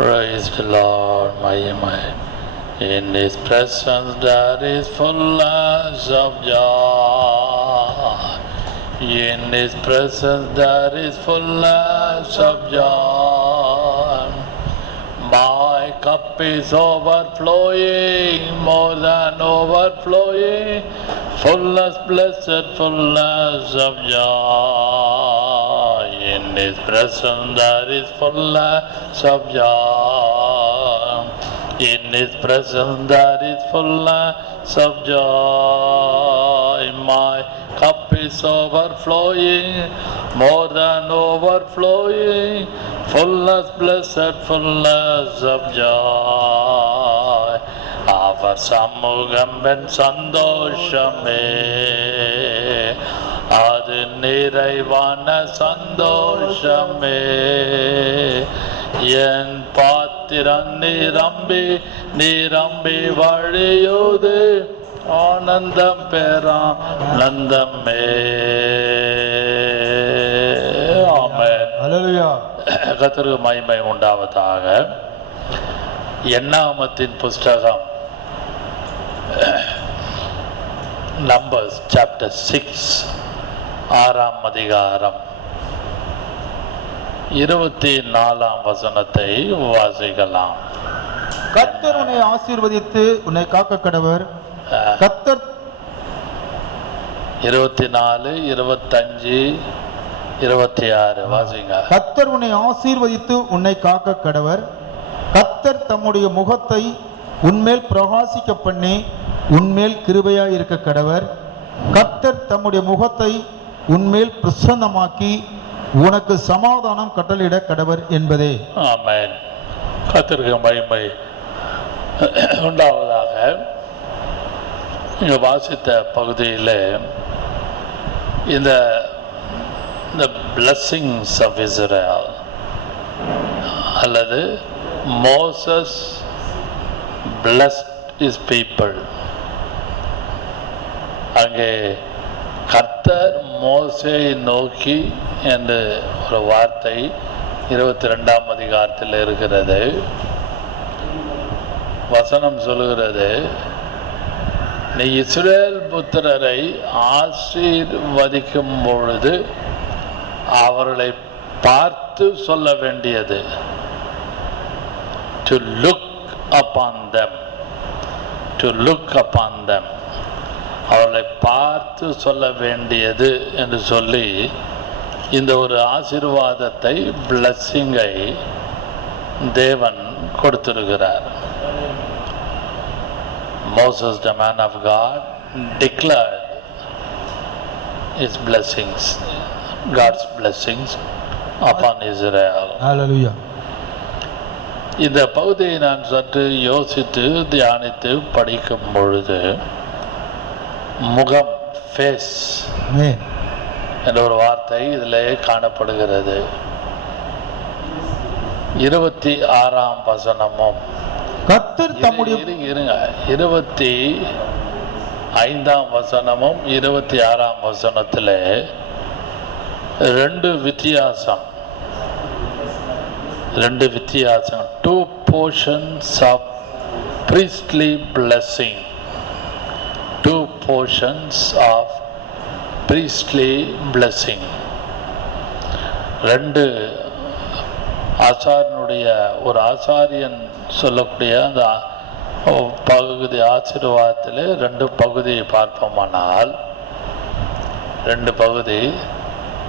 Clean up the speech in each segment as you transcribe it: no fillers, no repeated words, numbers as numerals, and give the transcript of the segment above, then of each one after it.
Praise the Lord, my. In His presence there is fullness of joy. In His presence there is fullness of joy. My cup is overflowing, more than overflowing. Fullness, blessed fullness of joy. In His presence there is fullness of joy. In His presence there is fullness of joy. My cup is overflowing, more than overflowing. Fullness, blessed fullness of joy. அவர் சமூகம் என் சந்தோஷமே, அது நிறைவான சந்தோஷமே. என் பாத்திரம் நிரம்பி வழியுது, ஆனந்தம் பேரானந்தமே. ஆமென். ஹல்லேலூயா. கர்த்தருக்கு மகிமை உண்டாவதாக. என்னாகமத்தின் புஸ்தகம் நம்பர்ஸ் சாப்டர் 6 6ஆம் அதிகாரம் 24ஆம் வசனத்தை வாசிக்கலாம். கர்த்தர் உன்னை ஆசீர்வதித்து உன்னை காக்க கடவர். கர்த்தர் 24 25 26 வாசிங்க. கர்த்தர் உன்னை ஆசீர்வதித்து உன்னை காக்க கடவர். கர்த்தர் தம்முடைய முகத்தை உன்மேல் பிரகாசிக்க பண்ணி உன்மேல் கிருபையாய் இருக்க கடவர். கர்த்தர் தம்முடைய முகத்தை உன்மேல் பிரசன்னமாக்கி உனக்கு சமாதானம் கட்டளையிட கடவர் என்பதே. ஆமென். கர்த்தருக்கு மகிமை உண்டாவதாக. இங்க வாசித்த பகுதியில் இந்த blessings of Israel அல்லது Moses blessed his people. அங்கே கர்த்தர் மோசேயை நோக்கி என்று ஒரு வார்த்தை 22ஆம் அதிகாரத்தில் இருக்கிறது. வசனம் சொல்லுகிறது, நீ இஸ்ரவேல் புத்திரரை ஆசீர்வதிக்கும் பொழுது அவர்களை பார்த்து சொல்ல வேண்டியது, to look upon them, to look upon them, அவர்களை பார்த்து சொல்ல வேண்டியது என்று சொல்லி இந்த ஒரு ஆசீர்வாதத்தை, பிளஸ்ஸிங்கை தேவன் கொடுத்திருக்கிறார். Moses, the man of God, declared his blessings, God's blessings upon Israel. Hallelujah. இந்த பகுதியை நான் சற்று யோசித்து தியானித்து படிக்கும் பொழுது முகம், ஃபேஸ் என்ற ஒரு வார்த்தை இதிலே காணப்படுகிறது. 26ஆம் வசனமும் கர்த்தர் தம்முடைய 25ஆம் வசனமும் 26ஆம் வசனத்தில் ரெண்டு வித்தியாசம். Two portions of priestly blessing. Two portions of priestly blessing. ரெண்டு ஆசாரியனுடைய, ஒரு ஆசாரியன் சொல்லக்கூடிய அந்த பகுதி ஆசீர்வாதத்தில் ரெண்டு பகுதியை பார்ப்போமானால், ரெண்டு பகுதி,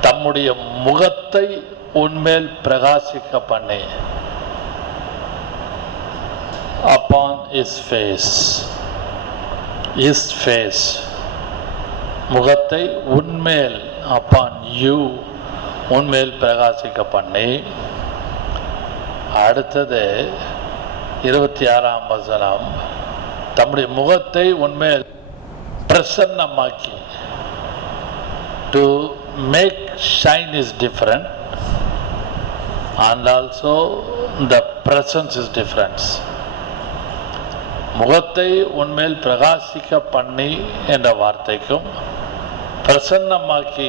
தம்முடைய முகத்தை உன்மேல் பிரகாசிக்க பண்ணி, upon his face, முகத்தை உன்மேல், upon you, உன்மேல் பிரகாசிக்க பண்ணி. அடுத்தது 26ஆம் வசனம், தம்முடைய முகத்தை உன்மேல் பிரசன்னமாக்கி. To make shine is different, and also the presence is different. முகத்தை உன்மேல் பிரகாசிக்க பண்ணி என்ற வார்த்தைக்கும் பிரசன்னமாக்கி,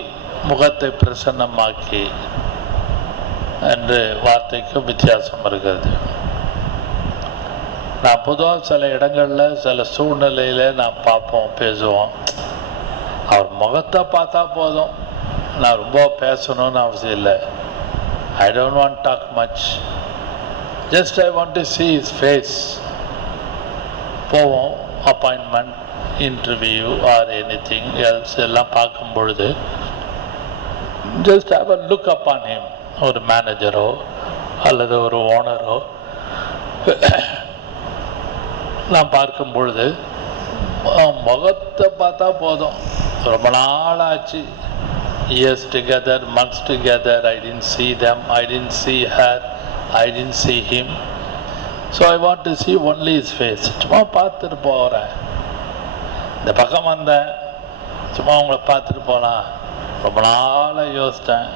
முகத்தை பிரசன்னமாக்கி என்ற வார்த்தைக்கும் வித்தியாசம் இருக்கிறது. நான் பொதுவாக சில இடங்களில் சில சூழ்நிலையில் நான் பார்ப்போம், பேசுவோம். அவர் முகத்தை பார்த்தா போதும், நான் ரொம்ப பேசணும்னு அவசியம் இல்லை. I don't want talk much, just I want to see his face. போவோம், appointment, interview or anything else எல்லாம் பார்க்கும் பொழுது just have a look upon him. ஒரு மேனேஜரோ அல்லது ஒரு ஓனரோ நான் பார்க்கும் பொழுது முகத்தை பார்த்தா போதும். ரொம்ப நாள் ஆச்சு, years together, months together, I didn't see them, I didn't see her, I didn't see him, so I want to see only his face. சும்மா பார்த்துட்டு போகிறேன். இந்த பக்கம் வந்தேன், சும்மா உங்களை பார்த்துட்டு போகலாம். ரொம்ப நாளாக யோசித்தேன்.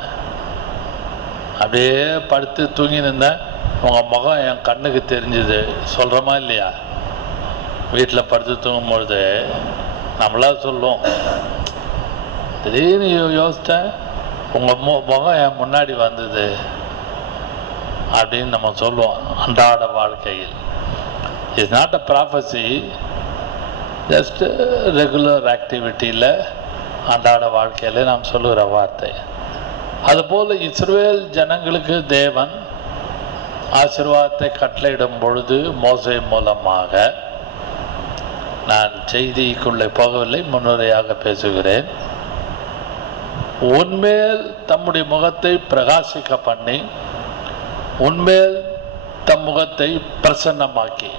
அப்படியே படுத்து தூங்கி நின்றேன், உங்கள் முகம் என் கண்ணுக்கு தெரிஞ்சுது. சொல்கிறோமா இல்லையா? வீட்டில் படுத்து தூங்கும்பொழுது நம்மளா சொல்லுவோம், திடீர்னு யோசித்தேன், உங்கள் முகம் என் முன்னாடி வந்தது அப்படின்னு நம்ம சொல்லுவோம் அன்றாட வாழ்க்கையில். It's not a prophecy, just regular ஆக்டிவிட்டியில் அன்றாட வாழ்க்கையில் நாம் சொல்லுகிற வார்த்தை. அதுபோல் இஸ்ரவேல் ஜனங்களுக்கு தேவன் ஆசீர்வாதத்தை கட்டளையிடும் பொழுது மோசே மூலமாக, நான் செய்திக்குள்ளே போகவில்லை, முன்னுரையாக பேசுகிறேன், உன்மேல் தம்முடைய முகத்தை பிரகாசிக்க பண்ணி உன்மேல் தம் முகத்தை பிரசன்னமாக்கி,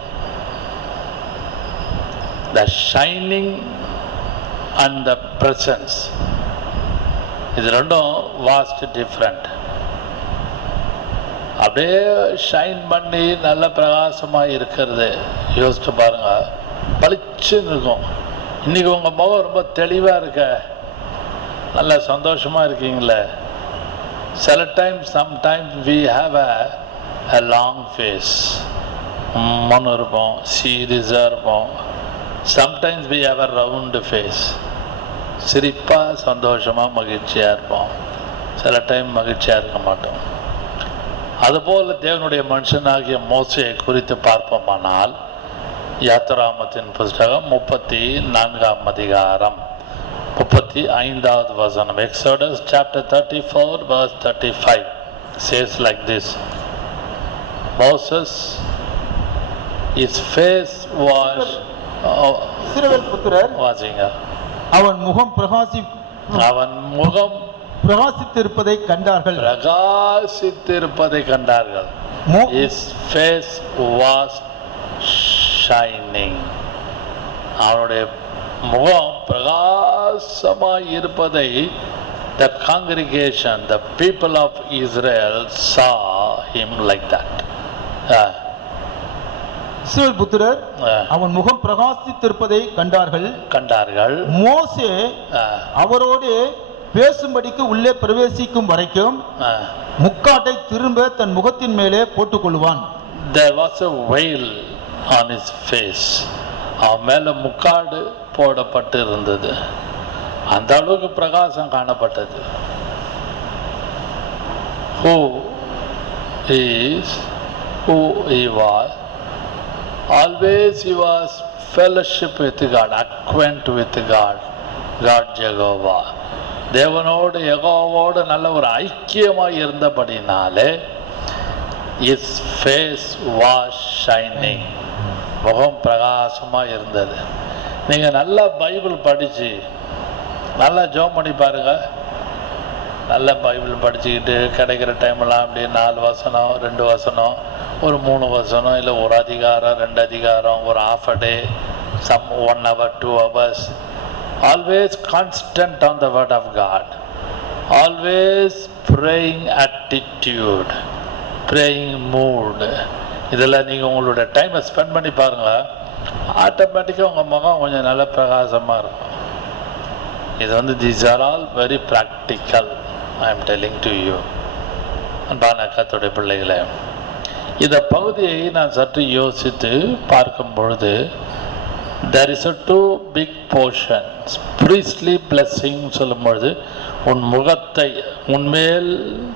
the shining and the presence, இது ரெண்டும் வாஸ்ட் டிஃப்ரெண்ட். அப்படியே ஷைன் பண்ணி நல்ல பிரகாசமாக இருக்கிறது யோசிச்சு பாருங்க, பளிச்சுன்னு இருக்கும். இன்னைக்கு உங்கள் முகம் ரொம்ப தெளிவாக இருக்க, நல்ல சந்தோஷமாக இருக்கீங்களே. சில times sometimes we have a long face, மனு இருப்போம், சீரியஸாக இருப்போம். Sometimes we have a round face, சிரிப்பாக சந்தோஷமாக மகிழ்ச்சியாக இருப்போம். சில டைம் மகிழ்ச்சியாக இருக்க மாட்டோம். அதுபோல் தேவனுடைய மனுஷனாகிய மோசேயை குறித்து பார்ப்போமானால், யாத்திராமத்தின் புஸ்தகம் 34ஆம் அதிகாரம் 35வது வசனம், Exodus chapter 34 verse 35 says like this: Moses, his face was இஸ்ரவேல் புத்திரர் வாசிங்க, அவன் முகம் பிரகாசித்திருப்பதை கண்டார்கள். பிரகாசித்திருப்பதை கண்டார்கள். His face was shining. அவனுடைய முகம் பிரகாசமாய் இருப்பதை the congregation, the people of Israel saw him like that. இஸ்ரவேல் புத்திரர் அவன் முகம் பிரகாசித்திருப்பதை கண்டார்கள். மோசே அவரோடு பேசும்படிக்கு உள்ளே பிரவேசிக்கும் வரைக்கும் முக்காட்டை திரும்ப தன் முகத்தின் மேலே போட்டுக் கொள்வான். There was a veil on his face. அவன் மேல முக்காடு போடப்பட்டு இருந்தது. அந்த அளவுக்கு பிரகாசம் காணப்பட்டது. Who he was, always he was fellowship with God, acquaint with God Jehovah. தேவனோடு யெகோவாவோடு நல்ல ஒரு ஐக்கியமாக இருந்தபடினாலே his face was shining, முகம் பிரகாசமாக இருந்தது. நீங்கள் நல்லா பைபிள் படித்து நல்லா ஜெபம் பண்ணி பாருங்க. நல்ல பைபிள் படிச்சுக்கிட்டு கிடைக்கிற டைமெல்லாம் அப்படியே 4 வசனம், 2 வசனம், ஒரு 3 வசனம், இல்லை ஒரு அதிகாரம், 2 அதிகாரம், ஒரு half a day, some 1 hour, 2 hours. Always constant on the word of God. Always praying attitude, praying mood. இதெல்லாம் நீங்கள் உங்களோட டைமை ஸ்பெண்ட் பண்ணி பாருங்கள். ஆட்டோமேட்டிக்காக உங்கள் முகம் கொஞ்சம் நல்ல பிரகாசமாக இருக்கும். இது these are all very practical, I am telling to you. அன்பான கர்த்தருடைய பிள்ளைகளே, இந்த பகுதியை நான் சற்று யோசித்து பார்க்கும் பொழுது there is a 2 big portions. priestly blessing சொல்லும் பொழுது உன் முகத்தை உன்மேல்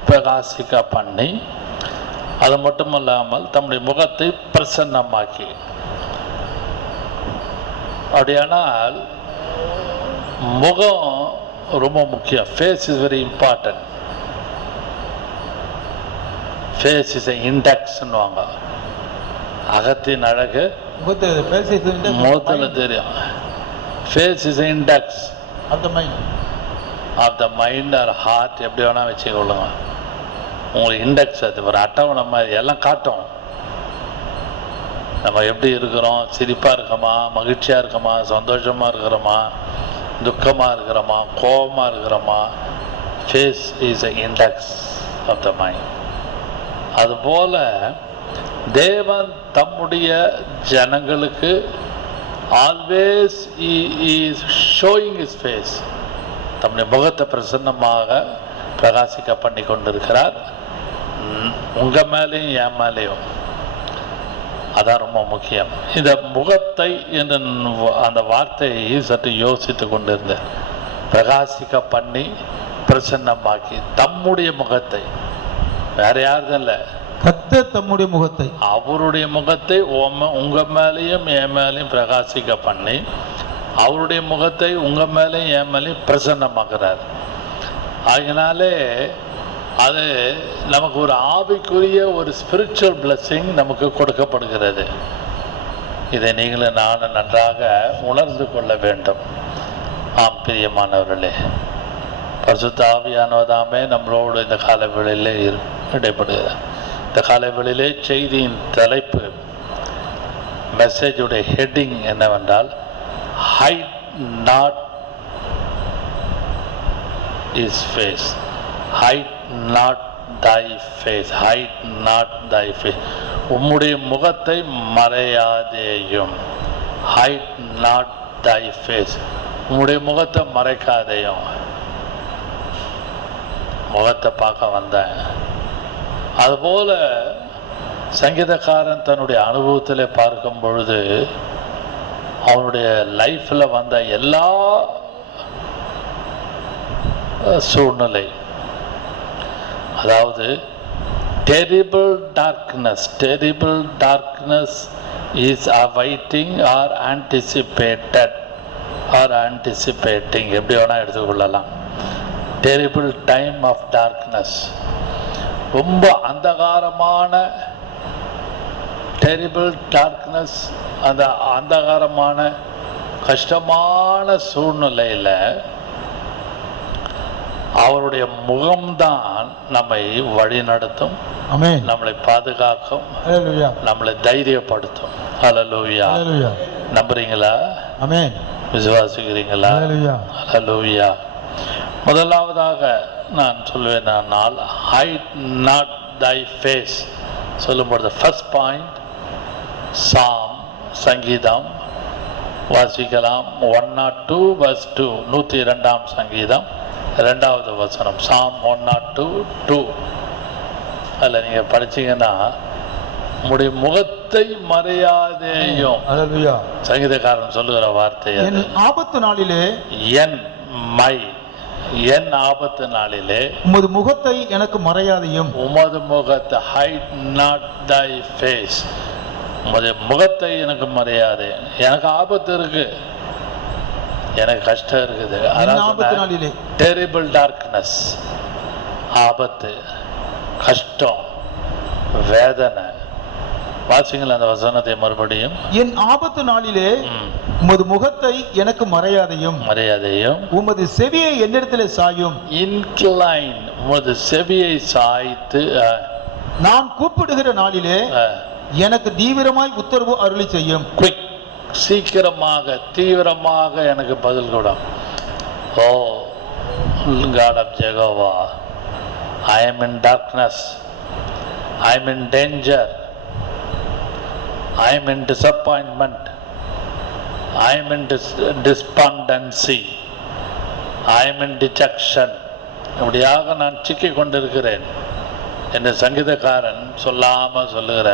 பிரகாசிக்க பண்ணி அது மட்டுமல்லாமல் தம்முடைய முகத்தை பிரசன்னமாக்கி. அப்படியானால் முகம் ரொம்ப முக்கியம். Face is very important. Face is இண்டெக்ஸ்ன்னுவாங்க. அகத்தின் அழகு முகத்தில் தெரியும். Face is index of the mind. Of the mind or heart, எப்படி வேணால் வச்சுக்கொள்ளுங்க. உங்களுக்கு இண்டெக்ஸ் அது ஒரு அட்டவணை மாதிரி எல்லாம் காட்டும். நம்ம எப்படி இருக்கிறோம், சிரிப்பாக இருக்கோமா, மகிழ்ச்சியாக இருக்கோமா, சந்தோஷமாக இருக்கிறோமா, துக்கமாக இருக்கிறோமா, கோபமாக இருக்கிறோமா. Face is a index of the mind. அதுபோல தேவன் தம்முடைய ஜனங்களுக்கு always is showing his face, தம்முடைய முகத்தை பிரசன்னமாக பிரகாசிக்க பண்ணி கொண்டிருக்கிறார். உங்கள் மேலேயும் என் மேலேயும். அதான் ரொம்ப முக்கியம். இந்த முகத்தை என்ற அந்த வார்த்தையை சற்று யோசித்து கொண்டிருந்தேன். பிரகாசிக்க பண்ணி பிரசன்னமாக்கி தம்முடைய முகத்தை, வேற யாரும் இல்லை, கர்த்தர் தம்முடைய முகத்தை, அவருடைய முகத்தை உங்க மேலேயும் என் மேலேயும் பிரகாசிக்க பண்ணி அவருடைய முகத்தை உங்க மேலேயும் என் மேலேயும் பிரசன்னமாக்குறார். அதனாலே அது நமக்கு ஒரு ஆவிக்குரிய ஒரு ஸ்பிரிச்சுவல் பிளெஸிங் நமக்கு கொடுக்கப்படுகிறது. இதை நீங்களும் நானும் நன்றாக உணர்ந்து கொள்ள வேண்டும். ஆம் பிரியமானவர்களே, பரிசுத்த ஆவியானவர்தாமே நம்மளோடு இந்த காலவெளியிலே இடைப்படுகிறார். இந்த காலவெளியிலே செய்தியின் தலைப்பு, மெசேஜுடைய ஹெட்டிங் என்னவென்றால், hide not his face, hide not thy face, hide not thy face. உம்முடைய முகத்தை மறையாதேயும். ஹைட் நாட் தை ஃபேஸ், உம்முடைய முகத்தை மறைக்காதேயும். முகத்தை பார்க்க வந்தேன். அதுபோல சங்கீதக்காரன் தன்னுடைய அனுபவத்தில் பார்க்கும் பொழுது அவனுடைய லைஃப்பில் வந்த எல்லா சூழ்நிலை, அதாவது terrible darkness is awaiting or anticipated or anticipating, எப்படி வேணா எடுத்துக்கொள்ளலாம். terrible time of darkness, ரொம்ப அந்தகாரமான terrible darkness, அந்த அந்தகாரமான கஷ்டமான சூழ்நிலையில் அவருடைய முகம்தான் நம்மை வழி நடத்தும், நம்மளை பாதுகாக்கும், நம்மளை தைரியப்படுத்தும். ஹல்லேலூயா. நம்புறீங்களா? விசுவாசிக்கிறீங்களா? ஹல்லேலூயா. முதலாவதாக நான் சொல்வேனால், ஹைட் நாட் தை ஃபேஸ் சொல்லும்பொழுது ஃபர்ஸ்ட் பாயிண்ட், சாம் சங்கீதம் வாசிக்கலாம். 102 verse 2, 102ஆம் சங்கீதம் 2வது வசனம், சாம் 102:2. அதில் நீங்கள் படிச்சீங்கன்னா, உம்முடைய முகத்தை மறையாதேயும். சங்கீதக்காரன் சொல்லுகிற வார்த்தை, என் ஆபத்து நாளிலே, என் ஆபத்து நாளிலே உமது முகத்தை எனக்கு மறையாதையும். உமது முகத்தை, ஹைட் நாட் தை ஃபேஸ், உமது முகத்தை எனக்கு மறையாதே. எனக்கு ஆபத்து இருக்கு, எனக்கு கஷ்டம் இருக்குது. டெரிபிள் டார்க்னஸ், ஆபத்து, கஷ்டம், வேதனை. வாசிங்களா அந்த வசனத்தை மறுபடியும். என் ஆபத்து நாளிலே உமது முகத்தை எனக்கு மறையாதையும், உமது செவியை என்னிடத்திலே சாயும். இன்க்ளைன், உமது செவியை சாய்த்து. நான் கூப்பிடுகிற நாளிலே எனக்கு தீவிரமாய் உத்தரவு அருளி செய்யும். குயிக், சீக்கிரமாக, தீவிரமாக எனக்கு பதில் கொடும். ஓ God of Jehovah, I am in darkness, I am in danger, I am in disappointment, I am in despondency, I am in dejection. இப்படியாக நான் சிக்கிக் கொண்டிருக்கிறேன் என்று சங்கீதக்காரன் சொல்லாம சொல்லுகிற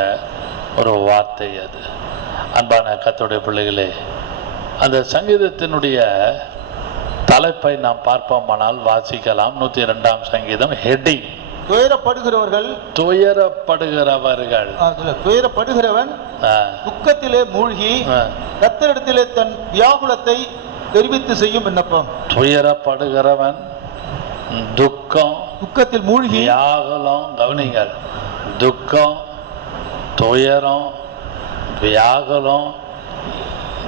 ஒரு வார்த்தை அது. அன்பான கர்த்தருடைய பிள்ளைகளே, அந்த சங்கீதத்தினுடைய தலைப்பை நாம் பார்ப்போமானால் வாசிக்கலாம். 102ஆம் சங்கீதம், ஹெட்டிங் துயரப்படுகிறவர்கள் துயரப்படுகிறவர்கள் துயரப்படுகிறவன் துக்கத்திலே மூழ்கி கர்த்தரிடத்திலே தன் வியாகுலத்தை தெரிவித்து செய்யும் விண்ணப்பம். துயரப்படுகிறவன் துக்கத்தில் மூழ்கி வியாகுலம். கவனிங்கள், துக்கம், துயரம், வியாகுலம்,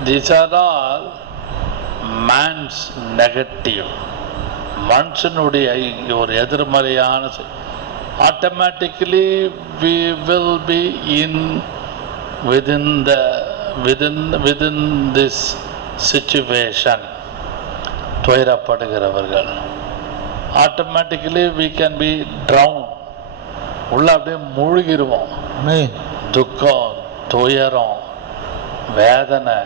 these are all man's negative. மனுஷனுடைய ஒரு எதிர்மறையான automatically we will be within this situation. துயரப்படுகிறவர்கள் automatically we can be drowned. உள்ள அப்படியே மூழ்கிடுவோம். துக்கம், துயரம், வேதனை,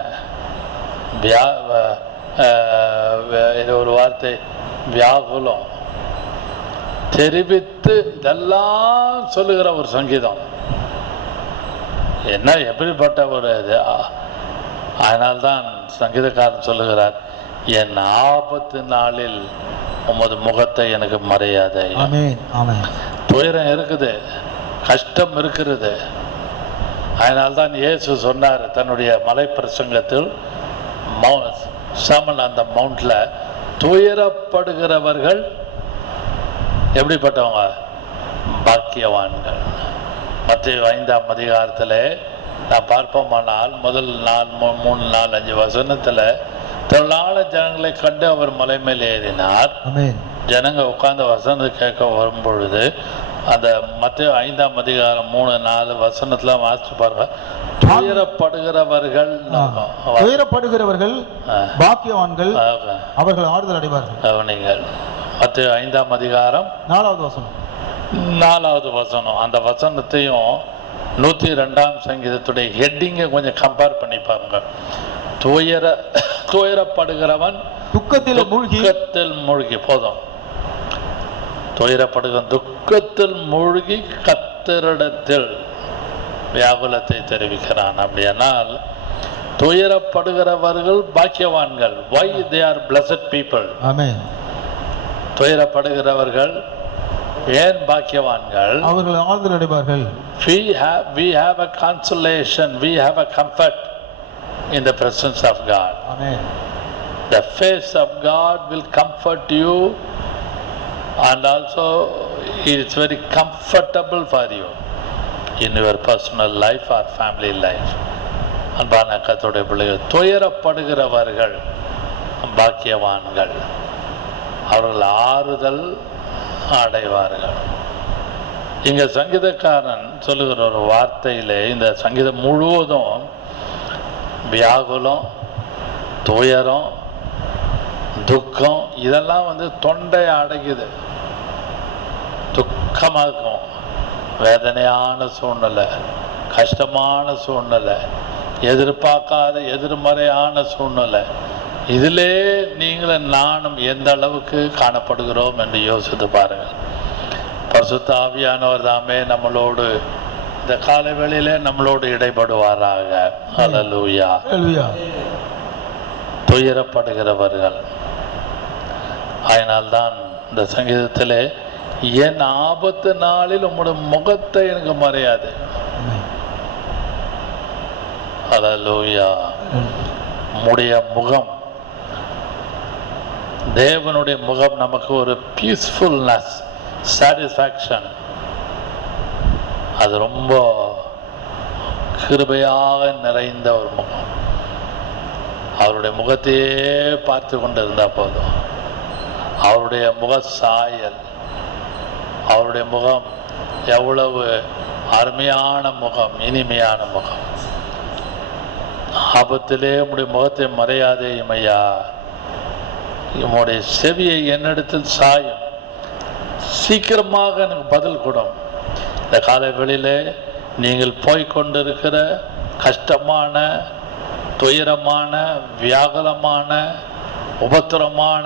இது ஒரு வார்த்தை வியாகுலம் தெரிவித்து இதெல்லாம் சொல்லுகிற ஒரு சங்கீதம். என்ன எப்படிப்பட்ட ஒரு இது! அதனால்தான் சங்கீதக்காரன் சொல்லுகிறார், என் ஆபத்து நாளில் உமது முகத்தை எனக்கு மறையாதே. துயரம் இருக்குது, கஷ்டம் இருக்கிறது. அதனால்தான் இயேசு சொன்னார் தன்னுடைய மலை பிரசங்கத்தில், சமன் அந்த மவுண்ட்ல, துயரப்படுகிறவர்கள் எப்படிப்பட்டவங்க? பாக்கியவான்கள். மத்திய 5ஆம் அதிகாரத்தில் நான் பார்ப்போமானால் முதல் 3, 4, 5 வசனத்தில் திரளான ஜனங்களை கண்டு அவர் மலை மேல் ஏறினார். ஜனங்க உட்கார்ந்து வசனத்தை கேட்க வரும் பொழுது அந்த மத்திய 5ஆம் அதிகாரம் 3, 4 வசனத்துல வாசிச்சு பாருங்க. துயரப்படுகிறவர்கள் பாக்கியவான்கள், அவர்கள் ஆறுதல் அடைவார்கள். கவனிங்கள், மத்திய 5ஆம் அதிகாரம் 4வது வசனம். அந்த வசனத்தையும் 102ஆம் சங்கீதத்துடைய ஹெட்டிங்கை கொஞ்சம் கம்பேர் பண்ணி பாருங்க. துயரப்படுகிறவன் துக்கத்தில் மூழ்கி போதும். துயரப்படுகிற துக்கத்தில் மூழ்கி கர்த்தரிடத்தில் வியாகுலத்தை தெரிவிக்கிறான். அப்படியானால் துயரப்படுகிறவர்கள் பாக்கியவான்கள். Why they are blessed people? Amen. துயரப்படுகிறவர்கள் ஏன் பாக்கியவான்கள்? அவர்கள் ஆறுதல் அடைவார்கள். We have a consolation, we have a comfort in the presence of God. Amen. The face of God will comfort you, and also it is very comfortable for you in your personal life or family life. அன்பான கர்த்தருடைய பிள்ளைகள், துயரப்படுகிறவர்கள் பாக்கியவான்கள், அவர்கள் ஆறுதல் அடைவார்கள். இங்க சங்கீதக்காரன் சொல்லுகிற ஒரு வார்த்தையிலே இந்த சங்கீதம் முழுவதும் வியாகுலம், துயரம், துக்கம் இதெல்லாம் தொண்டை அடைக்குது. துக்கமாக இருக்கும், வேதனையான சூழ்நிலை, கஷ்டமான சூழ்நிலை, எதிர்பார்க்காத எதிர்மறையான சூழ்நிலை. இதிலே நீங்களும் நானும் எந்த அளவுக்கு காணப்படுகிறோம் என்று யோசித்து பாருங்கள். பரிசுத்த ஆவியானவர் தாமே நம்மளோடு இந்த காலை வேளையிலே நம்மளோடு இடைபடுவாராக. ஹல்லேலூயா. துயரப்படுகிறவர்கள். அதனால்தான் இந்த சங்கீதத்திலே, என் ஆபத்து நாளில் உம்முடைய முகத்தை எனக்கு மறையாது. ஹல்லேலூயா. உம்முடைய முகம், தேவனுடைய முகம் நமக்கு ஒரு பீஸ்ஃபுல்னஸ், சாட்டிஸ்ஃபேக்ஷன். அது ரொம்ப கிருபையாக நிறைந்த ஒரு முகம். அவருடைய முகத்தையே பார்த்து கொண்டு இருந்தால் போதும். அவருடைய முக சாயல், அவருடைய முகம் எவ்வளவு அருமையான முகம், இனிமையான முகம். ஆபத்திலே உம்முடைய முகத்தை மறையாதே ஐயா, உம்முடைய செவியை என்னிடத்தில் சாயும், சீக்கிரமாக எனக்கு பதில் கொடும். இந்த காலை வேளையிலே நீங்கள் போய்கொண்டிருக்கிற கஷ்டமான, துயரமான, வியாகுலமான, உபத்திரமான,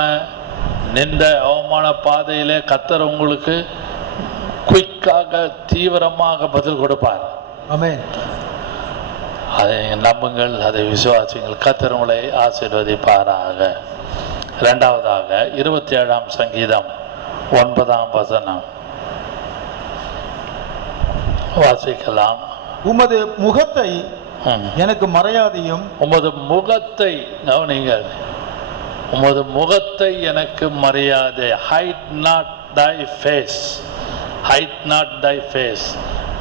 நின்ற அவமான பாதையிலே கர்த்தர் உங்களுக்கு குயிக்காக, தீவிரமாக பதில் கொடுப்பார். ஆமென். அதை நம்புங்கள், அதை விசுவாசிங்கள். கர்த்தர் உங்களை ஆசீர்வதிப்பாராக. இரண்டாவதாக 27ஆம் சங்கீதம் 9ஆம் வசனம். வாசிக்கலாம். உமது முகத்தை எனக்கு மறையாதையும். உமது முகத்தை கவனிங்கள், உமது முகத்தை எனக்கு மறையாதே. hide not thy face, hide not thy face.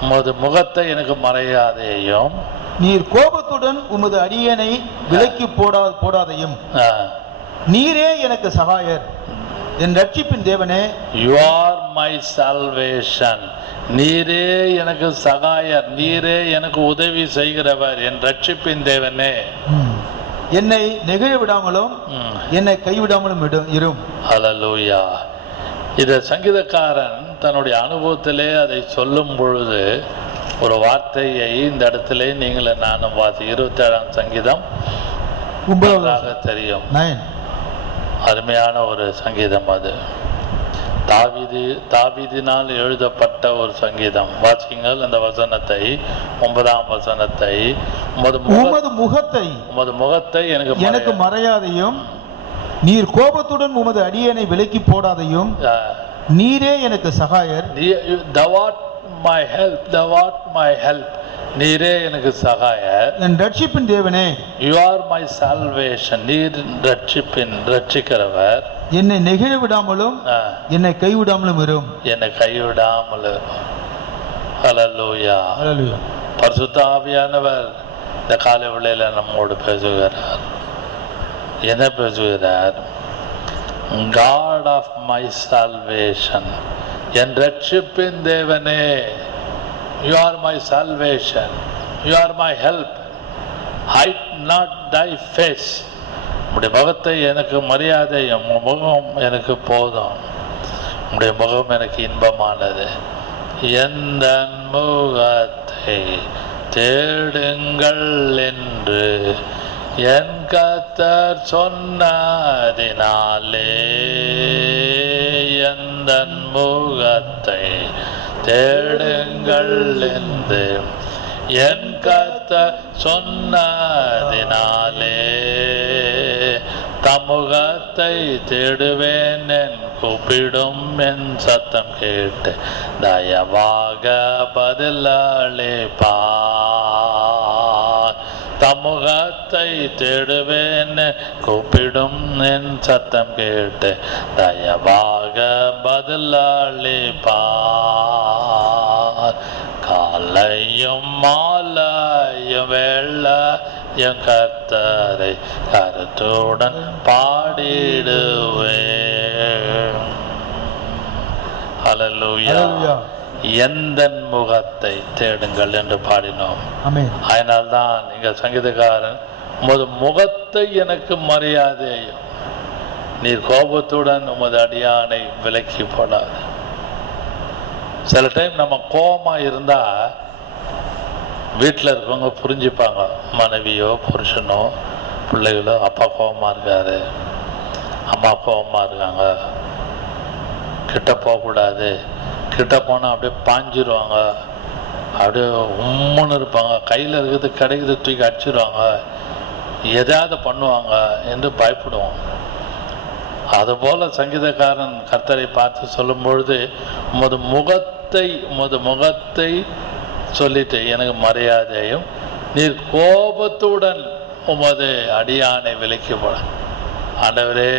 உமது முகத்தை எனக்கு மறையாதேயும். நீர் கோபத்துடன் உமது அடியேனை விலக்கி போடாதையும். நீரே எனக்கு சகாயர், என் ரட்சிப்பின் தேவனே. You are my salvation. நீரே எனக்கு சகாயர், நீரே எனக்கு உதவி செய்கிறவர், என் ரட்சிப்பின் தேவனே. என்னை நெகிழ விடாமலும் என்னை கைவிடாமலும் இரும். ஹல்லேலூயா. இத சங்கீதக்காரன் தன்னுடைய அனுபவத்திலே அதை சொல்லும் பொழுது ஒரு வார்த்தையை இந்த இடத்துல நீங்கள நானும் வாசி 27ஆம் சங்கீதம் 9 தெரியும். அருமையான ஒரு சங்கீதம் அது. தாவீதினால் எழுதப்பட்ட ஒரு சங்கீதம். வாசிங்கள் அந்த வசனத்தை, 9ஆம் வசனத்தை. உமது முகத்தை எனக்கு மறையாதையும், நீர் கோபத்துடன் உமது அடியேனை விலக்கி போடாதையும். நீரே எனக்கு சகாயர். Thou art my help, thou art my help. நீரே எனக்கு சகாயர், என் ரட்சிப்பின் தேவனே. You are my salvation. நீர் ரட்சிக்கிறவர். என்னை நெகிழ விடாமலும் என்னை கைவிடாமலும் இரும். என்னை கைவிடாமலும். ஹல்லேலூயா. ஹல்லேலூயா. பரிசுத்த ஆவியானவர் இந்த காலை வேளையில நம்மோடு பேசுகிறார். என்ன பேசுகிறார்? God of my salvation, என் ரட்சிப்பின் தேவனே. You are my salvation, you are my help. Hide not thy face. உம்முடைய முகத்தை எனக்கு மரியாதையும், முகம் எனக்கு போதும். உம்முடைய முகம் எனக்கு இன்பமானது. எந்த முகத்தை தேடுங்கள் என்று என் கர்த்தர் சொன்னதினாலே, எந்த முகத்தை தேடுங்கள் என்று என் கர்த்தர் சொன்னதினாலே, தமுகத்தை தேடுவேன் என் கூப்பிடும் என் சத்தம் கேட்டு தயவாக பதிலளிப்பார். தமுகத்தை தேடுவேன் கூப்பிடும் என் சத்தம் கேட்டு தயவாக பதிலளிப்பார். காலையும் மாலையும் வெள்ளையும் கர்த்தரை கருத்துடன் பாடிடுவேன். ஹல்லேலூயா. எந்த முகத்தை தேடுங்கள் என்று பாடினோம். அதனால்தான் இங்க சங்கீதக்காரன், உமது முகத்தை எனக்கு மரியாதையும், நீர் கோபத்துடன் உமது அடியானை விலக்கி போடாது. சில டைம் நம்ம கோபமா இருந்தா வீட்டில் இருக்கவங்க புரிஞ்சுப்பாங்க. மனைவியோ புருஷனோ பிள்ளைகளோ, அப்பா கோபமா இருக்காரு, அம்மா கோபமா இருக்காங்க, கிட்ட போகக்கூடாது, கிட்ட போனால் அப்படியே பாஞ்சிருவாங்க, அப்படியே உம்முன்னு இருப்பாங்க, கையில் இருக்கிறது கிடைக்குது தூக்கி அடிச்சிருவாங்க, எதாவது பண்ணுவாங்க என்று பயப்படுவோம். அதுபோல சங்கீதக்காரன் கர்த்தரை பார்த்து சொல்லும் பொழுது, உமது முகத்தை சொல்லிட்டு எனக்கு மரியாதையும், நீர் கோபத்துடன் உமது அடியானை விலக்கி போட. ஆண்டவரே,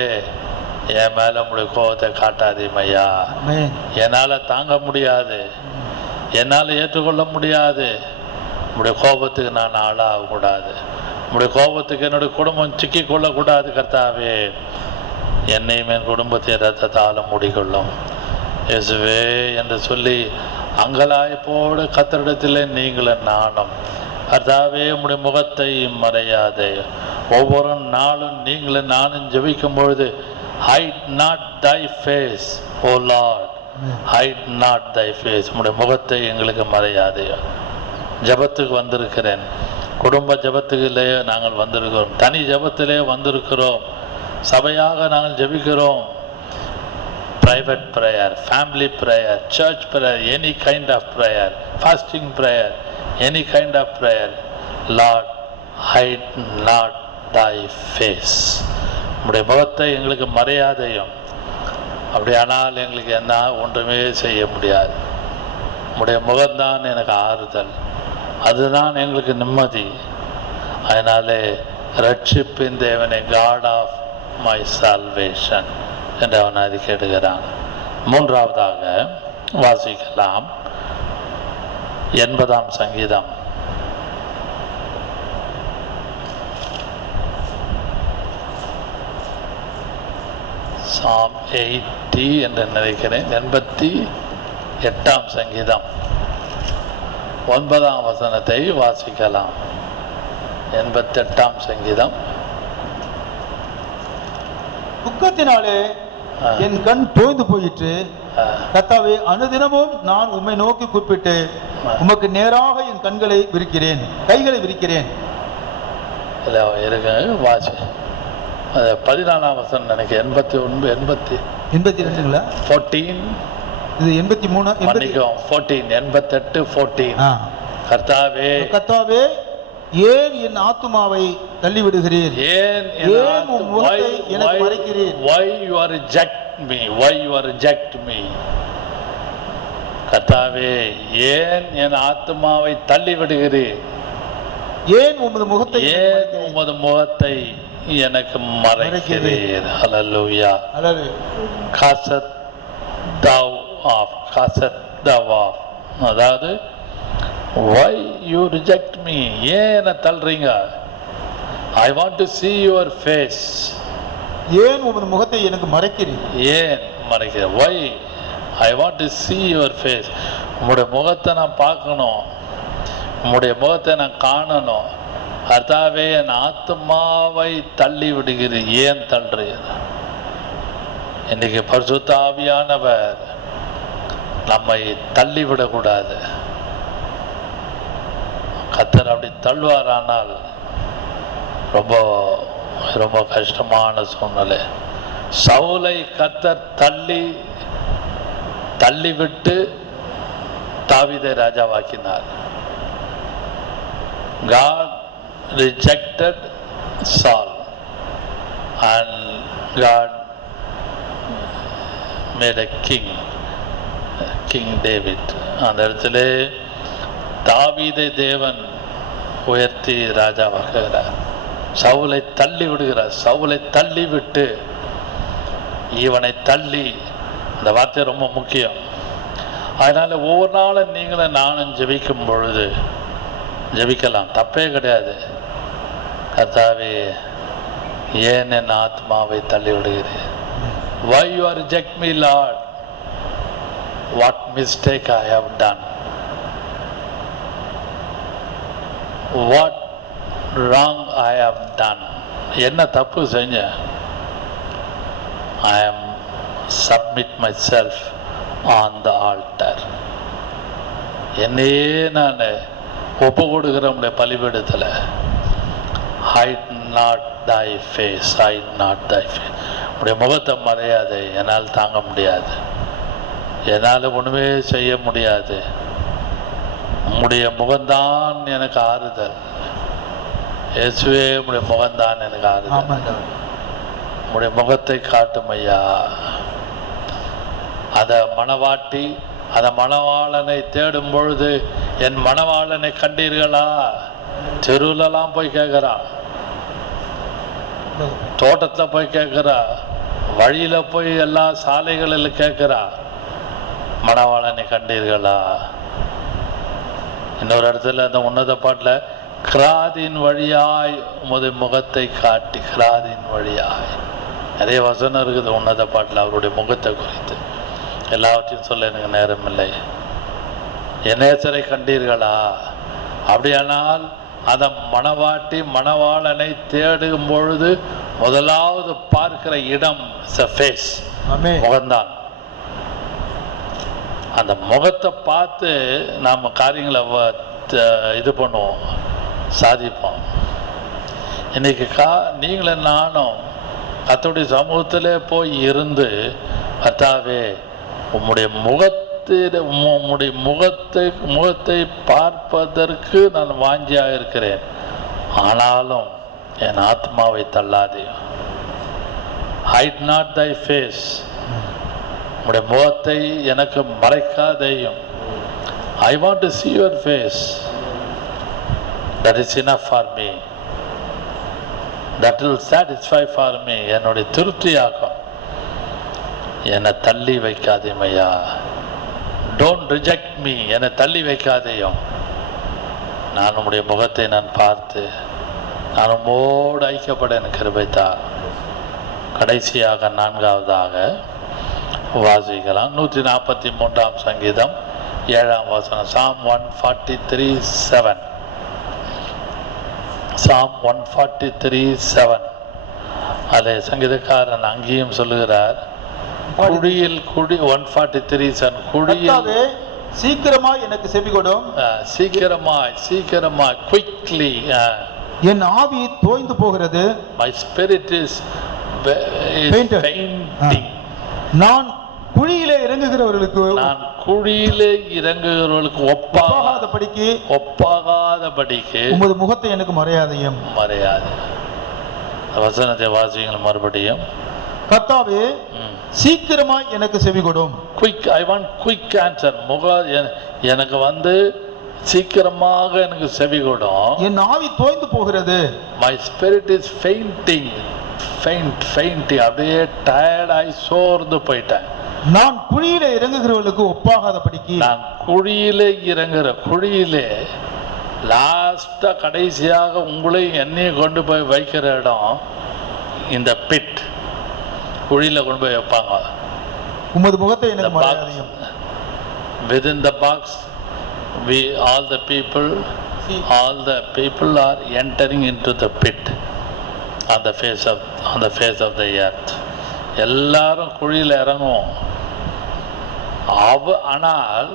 என் மேல உங்களுடைய கோபத்தை காட்டாதீமையா. என்னால தாங்க முடியாது, என்னால ஏற்றுக்கொள்ள முடியாது. உங்களுடைய கோபத்துக்கு நான் ஆளாகக்கூடாது, உங்களுடைய கோபத்துக்கு என்னுடைய குடும்பம் சிக்கி கொள்ளக்கூடாது. கர்த்தாவே, என்னையும் என் குடும்பத்தை ரத்தத்தால மூடிக்கொள்ளும் இயேசுவே என்று சொல்லி அங்கலாய்ப்போடு கர்த்தரிடத்திலே நீங்களும் நானும், கர்த்தாவே உம்முடைய முகத்தை மறையாதே. ஒவ்வொரு நாளும் நீங்களும் நானும் ஜெபிக்கும் பொழுது, hide not thy face, O Lord, hide not thy face. உம்முடைய முகத்தை எங்களுக்கு மறையாதே. ஜெபத்துக்கு வந்திருக்கிறேன், குடும்ப ஜெபத்துக்கிலே நாங்கள் வந்திருக்கிறோம், தனி ஜெபத்திலே வந்திருக்கிறோம், சபையாக நாங்கள் ஜெபிக்கிறோம். private prayer, family prayer, church prayer, any kind of prayer, fasting prayer, any kind of prayer. Lord, hide not thy face. உம்முடைய முகத்தை எங்களுக்கு மறையாதையும். அப்படியானால் எங்களுக்கு என்ன ஒன்றுமே செய்ய முடியாது. உம்முடைய முகம்தான் எனக்கு ஆறுதல், அதுதான் எங்களுக்கு நிம்மதி. அதனாலே ரட்சிப்பின் தேவனை, காட் ஆஃப் மை சால்வேஷன் என்று அவன் அறிக்கையிடுகிறான். மூன்றாவதாக வாசிக்கலாம் 80ஆம் சங்கீதம். Psalm 80 என்று நினைக்கிறேன். 88ஆம் சங்கீதம் 9ஆம் வசனத்தை வாசிக்கலாம். 88ஆம் சங்கீதம். துக்கத்தினாலே என் கண் தோய்ந்து போயிற்று. கர்த்தாவே, அனுதினமும் நான் உம்மை நோக்கி கூப்பிட்டு உமக்கு நேராக என் கைகளை விரிக்கிறேன். வாசி 14ஆம் வசனம் நினைக்கிறேன். 81 82ங்களா? 14 இது 83 14 88 14. கர்த்தாவே, ஏன் என் ஆத்துமாவை தள்ளி விடுகிறீர்? ஏன் உம் முகத்தை எனக்கு மறைக்கிறீர்? Why you are reject me? கர்த்தாவே, ஏன் என் ஆத்துமாவை தள்ளி விடுகிறீர்? ஏன் உமது முகத்தை எனக்கு மறைக்கிறீர்? ஹல்லேலூயா. காசத் thou off. அதாவது why you reject me? ஏன் என்ன தள்ளுறீங்க? I want to see your face. ஏன் உமது முகத்தை எனக்கு மறைக்கிறீர்? ஏன் மறைக்கிறீர்? Why? I want to see your face. உம்முடைய முகத்தை நான் பார்க்கணும், உம்முடைய முகத்தை நான் காணணும். கர்த்தாவே, என் ஆத்துமாவை தள்ளி விடுகிறீர், ஏன் தள்ளுறீர்? இன்னைக்கு பரிசுத்த ஆவியானவர் நம்மை தள்ளிவிடக்கூடாது. கர்த்தர் அப்படி தள்ளுவாரானால் ரொம்ப ரொம்ப கஷ்டமான சூழ்நிலை. சவுலை கர்த்தர் தள்ளிவிட்டு தாவீதை ராஜாவாக்கினார். God rejected Saul and God made a king David. அந்த இடத்துல தாவீதை தேவன் உயர்த்தி ராஜாவாக்குகிறார். சவுலை தள்ளி விடுகிறார். சவுலை தள்ளி விட்டு இவனை தள்ளி, அந்த வார்த்தை ரொம்ப முக்கியம். அதனால ஒவ்வொரு நாளும் நீங்களும் நானும் ஜெபிக்கும் பொழுது ஜெபிக்கலாம், தப்பே கிடையாது. கர்த்தாவே, ஏன் என் ஆத்மாவை தள்ளி விடுகிறேன்? Why you are reject me, Lord? What mistake I have done? What wrong I have done? என்ன தப்பு செஞ்சேன்? I am submit myself on the altar. என்னையே நான் ஒப்பு கொடுக்கிற உடைய பலிபீடத்தில். hide not thy face, hide not thy face. உடைய முகத்தை மறையாதே, என்னால் தாங்க முடியாது, என்னால் ஒன்றுமே செய்ய முடியாது. உம்முடைய முகம்தான் எனக்கு ஆறுதல். இயேசுவே, உம்முடைய முகம்தான் எனக்கு ஆறுதல். உம்முடைய முகத்தை காட்டும் ஐயா. அந்த மணவாளனை தேடும் பொழுது, என் மணவாளனை கண்டீர்களா? தெருவிலலாம் போய் கேட்கிறா, தோட்டத்தில் போய் கேட்கிறா, வழியில போய் எல்லா சாலைகளில் கேட்கிறா, மணவாளனை கண்டீர்களா? இன்னொரு இடத்துல அந்த உன்னத பாட்டில், கிராதின் வழியாய் உமது முகத்தை காட்டி, கிராதின் வழியாய், நிறைய வசனம் இருக்குது உன்னத பாட்டில் அவருடைய முகத்தை குறித்து. எல்லாவற்றையும் சொல்ல எனக்கு நேரம் இல்லை. என் கண்டீர்களா? அப்படியானால் அந்த மணவாளனை தேடும் பொழுது முதலாவது பார்க்கிற இடம் முகம்தான். அந்த முகத்தை பார்த்து நாம் காரியங்களை இது பண்ணுவோம், சாதிப்போம். இன்னைக்கு நீங்களும் நானும் கர்த்தருடைய சமூகத்திலே போய் இருந்து, கர்த்தாவே, உம்முடைய முகத்தை பார்ப்பதற்கு நான் வாஞ்சியாக இருக்கிறேன், ஆனாலும் என் ஆத்மாவை தள்ளாதே. hide not thy face. உம்முடைய முகத்தை எனக்கு மறைக்காதேயும். I want to see your face. That is enough for me. That will satisfy for me. என்னுடைய திருப்தியாகும். என்னை தள்ளி வைக்காதேயும் ஐயா. Don't reject me. என்னை தள்ளி வைக்காதேயும். நான் உம்முடைய முகத்தை நான் பார்த்து நான் உம்மோடு ஐக்கியப்பட எனக்கு கிருபைத்தா. கடைசியாக 4வதாக வாசிக்கலாம். 143ஆம் சங்கீதம் 7ஆம் வசனம். Psalm 143:7. Psalm 143:7. அதில் சங்கீதக்காரன் அங்கேயும் சொல்லுகிறார், குழியில் 143:7 குழியில் சீக்கிரமாய் எனக்கு செவி கொடும். சீக்கிரமாய் குயிக்லி. என் ஆவி தோய்ந்து போகிறது. My spirit is fainting. நான் குழியிலே இறங்குகிறவர்களுக்கு ஒப்பாகாதபடிக்கு உமது முகத்தை எனக்கு மறையாதையும். வசனத்தை வாசிங்கள் மறுபடியும். கர்த்தாவே சீக்கிரமாய் எனக்கு செவி கொடும். Quick. I want quick answer. எனக்கு சீக்கிரமாக எனக்கு செவி கொடும். என் ஆவி தோய்ந்து போகிறது. My spirit is fainting. அப்படியே டயர்ட் ஆகி சோர்ந்து போயிட்டேன். நான் குழியிலே இறங்குகிறவர்களுக்கு ஒப்பாகாதபடிக்கு. நான் குழியிலே லாஸ்டா கடைசியாக உங்களை என்னையும் கொண்டு போய் வைக்கிற இடம் இந்த பிட். குழியில கொண்டு போய் வைப்பாங்க. உமது முகத்தை எனக்கு மறையாதையும். Within the box, all the people are entering into the pit on the face of the earth. எல்லாரும் குழியில இறங்குவோம். ஆனால்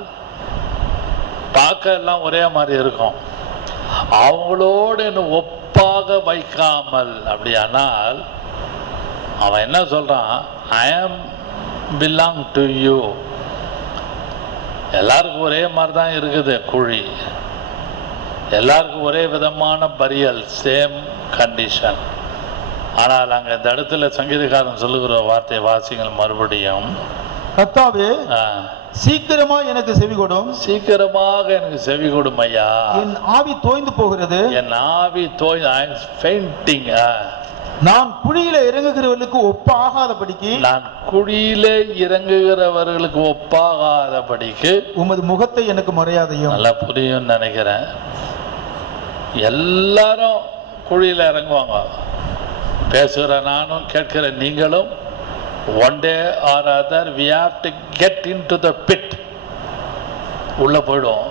பார்க்க எல்லாம் ஒரே மாதிரி இருக்கும். அவங்களோடு ஒப்பாக வைக்காமல். அப்படியானால் அவன் என்ன சொல்றான்? I am belong to you. எல்லாருக்கும் ஒரே மாதிரி தான் இருக்குது குழி. எல்லாருக்கும் ஒரே விதமான பரியல், சேம் கண்டிஷன். ஆனால் அங்க இந்த இடத்துல சங்கீதக்காரன் சொல்லுகிற வார்த்தை வாசிங்கள் மறுபடியும். கர்த்தாவே சீக்கிரமாக எனக்கு செவி கொடும். சீக்கிரமாக எனக்கு செவி கொடும் ஐயா. என் ஆவி தோய்ந்து போகிறது. என் ஆவி I am fainting. நான் குழியில இறங்குகிறவர்களுக்கு ஒப்பாகாதபடிக்கு. நான் குழியிலே இறங்குகிறவர்களுக்கு ஒப்பாகாதபடிக்கு உமது முகத்தை எனக்கு மறையாதையும். நல்லா புரியும் நினைக்கிறேன். எல்லாரும் குழியில இறங்குவாங்க. பேசுகிற நானும் கேட்கிற நீங்களும் one day or other we have to get into the pit. உள்ள போய்டும்.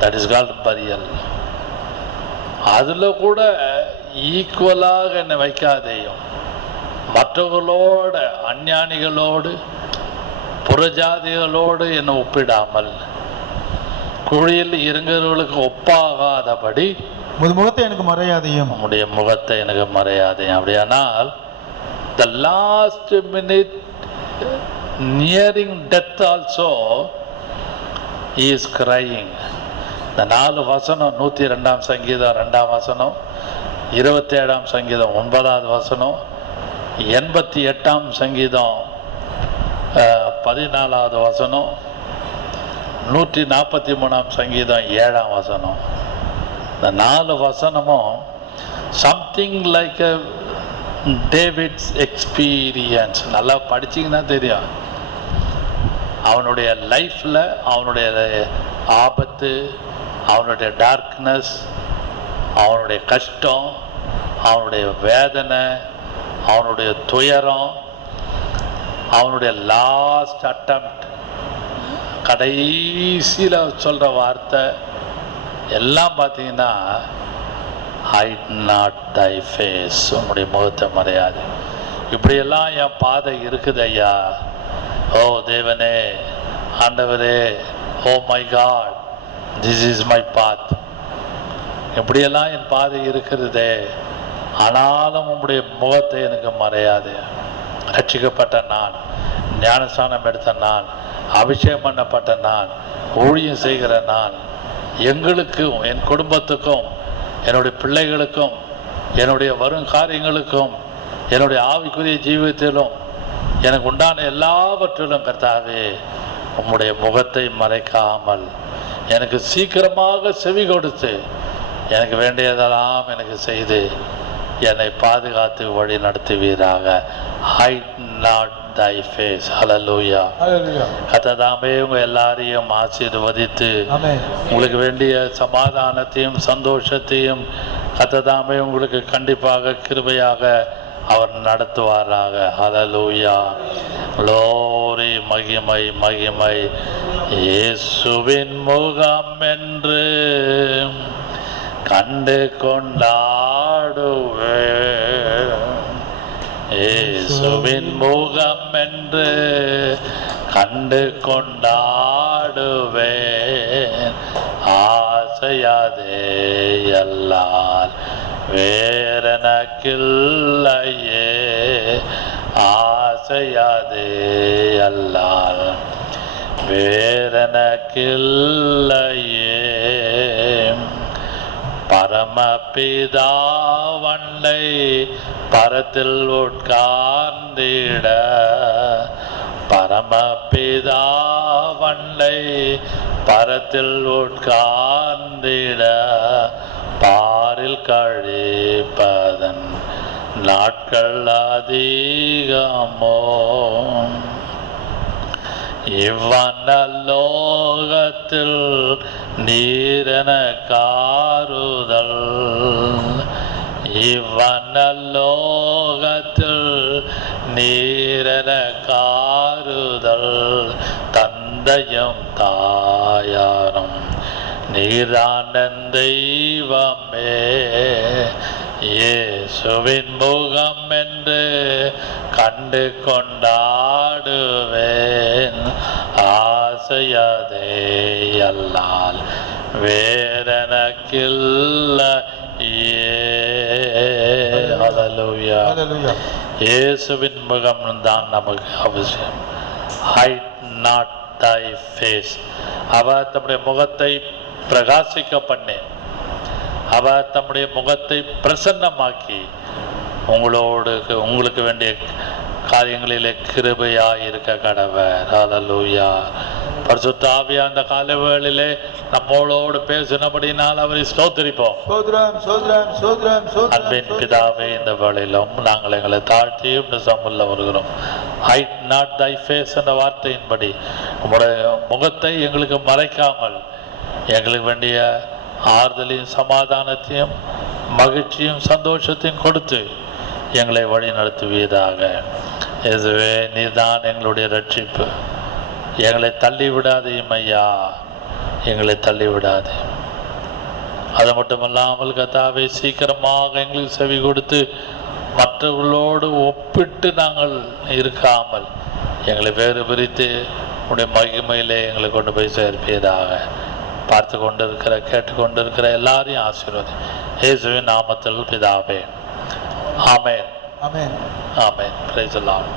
that is called burial. அதுல கூட ஈக்குவலாக என்னை வைக்காதேயும். மற்றவர்களோட, அஞ்ஞானிகளோடு, புறஜாதிகளோடு என்னை ஒப்பிடாமல் குழியில் இறங்குறவர்களுக்கு ஒப்பாகாதபடி முகத்தை எனக்கு மறையாதையும். உம்முடைய முகத்தை எனக்கு மறையாதையும். அப்படியானால் the last minute nearing death also he is crying. இந்த 4 வசனம் 102ஆம் சங்கீதம் 2ஆம் வசனம், 27ஆம் சங்கீதம் 9வது வசனம், 88ஆம் சங்கீதம் 14வது வசனம், 143ஆம் சங்கீதம் 7ஆம் வசனம். இந்த 4 வசனமும் சம்திங் லைக் டேவிட்ஸ் எக்ஸ்பீரியன்ஸ். நல்லா படிச்சிங்கன்னா தெரியும். அவனுடைய லைஃப்ல அவனுடைய ஆபத்து, அவனுடைய டார்க்னஸ், அவனுடைய கஷ்டம், அவனுடைய வேதனை, அவனுடைய துயரம், அவனுடைய லாஸ்ட் அட்டெம்ப்ட், கடைசியில் சொல்ற வார்த்தை எல்லாம் பார்த்தீங்கன்னா hide not thy face. உன்னுடைய முகத்தை மறையாது. இப்படியெல்லாம் என் பாதை இருக்குது ஐயா. ஓ தேவனே, ஆண்டவரே, oh my God, this is my path. இப்படியெல்லாம் என் பாதை இருக்கிறதே, ஆனாலும் உம்முடைய முகத்தை எனக்கு மறையாது. ரட்சிக்கப்பட்ட நான், ஞானஸ்நானம் எடுத்த நான், அபிஷேகம் பண்ணப்பட்ட நான், ஊழியம் செய்கிற நான், எங்களுக்கும் என் குடும்பத்துக்கும் என்னுடைய பிள்ளைகளுக்கும் என்னுடைய வரும் காரியங்களுக்கும் என்னுடைய ஆவிக்குரிய ஜீவிதத்திலும் எனக்கு உண்டான எல்லாவற்றிலும் கர்த்தாவே உம்முடைய முகத்தை மறைக்காமல் எனக்கு சீக்கிரமாக செவி கொடுத்து எனக்கு வேண்டியதெல்லாம் எனக்கு செய்து என்னை பாதுகாத்து வழி நடத்துவீராக. Hide not thy face. Hallelujah. கர்த்ததாமே உங்க எல்லாரையும் ஆசீர்வதித்து உங்களுக்கு வேண்டிய சமாதானத்தையும் சந்தோஷத்தையும் கர்த்ததாமே உங்களுக்கு கண்டிப்பாக கிருபையாக அவர் நடத்துவாராக. Hallelujah. Glory, மகிமை மகிமை இயேசுவின் முகம் என்று கண்டு கொண்டாடுவே, இயேசுவின் முகம் என்று கண்டு கொண்டாடுவேன். ஆசையாதே எல்லால் வேறெனக்கில்லையே, ஆசையாதே எல்லால் வேறெனக்கில்லையே. பரமபிதாவண்டை பரத்தில் உட்கார்ந்திட, பரமபிதாவண்டை பரத்தில் உட்கார்ந்திட, பாரில் கழிப்பதன் நாட்கள் அதிகமோ. இவ்வனலோகத்தில் நீரென காருதல், இவ்வனலோகத்தில் நீரென காருதல், தந்தையும் தாயாரும் நீரானன் தெய்வமே. இயேசுவின் முகம் என்று கண்டு கொண்டாடுவேன். ஆசையாதே அல்லால் வேறெனக்கில்லையே. ஹல்லேலூயா. இயேசுவின் முகம் தான் நமக்கு அவசியம். Hide not thy face. அவர் தம்முடைய முகத்தை பிரகாசிக்க பண்ணி, அவர் தம்முடைய முகத்தை பிரசன்னமாக்கி உங்களுக்கு வேண்டிய காரியங்களிலே கிருபையாய் இருக்க கடவர். ஹல்லேலூயா. பரிசுத்த ஆவியானவர் அந்த காலவேளையிலே நம்மோடு பேசினபடினால் அவரை ஸ்தோத்திரிப்போம். அன்பின் பிதாவே, இந்த வேளையிலும் நாங்கள் எங்களை தாழ்த்தியும் சமுல்ல வருகிறோம். ஹைட் நாட் thy face என்ற வார்த்தையின்படி உங்களுடைய முகத்தை எங்களுக்கு மறைக்காமல் எங்களுக்கு வேண்டிய ஆறுதலையும் சமாதானத்தையும் மகிழ்ச்சியும் சந்தோஷத்தையும் கொடுத்து எங்களை வழி நடத்துவீராக. இதுவே நீதான் எங்களுடைய ரட்சிப்பு. எங்களை தள்ளிவிடாதையும் ஐயா, எங்களை தள்ளிவிடாதே. அது மட்டுமல்லாமல் கர்த்தாவே, சீக்கிரமாக எங்களுக்கு செவி கொடுத்து மற்றவர்களோடு ஒப்பிட்டு நாங்கள் இருக்காமல் எங்களை வேறு பிரித்து உடைய மகிமையிலே எங்களை கொண்டு போய் சேர்ப்பீராக. பார்த்து கொண்டிருக்கிற கேட்டுக்கொண்டிருக்கிற எல்லாரையும் ஆசீர்வதி. இயேசுவின் நாமத்தில் பிதாவே. ஆமென். ஆமென். ஆமென். Praise the Lord.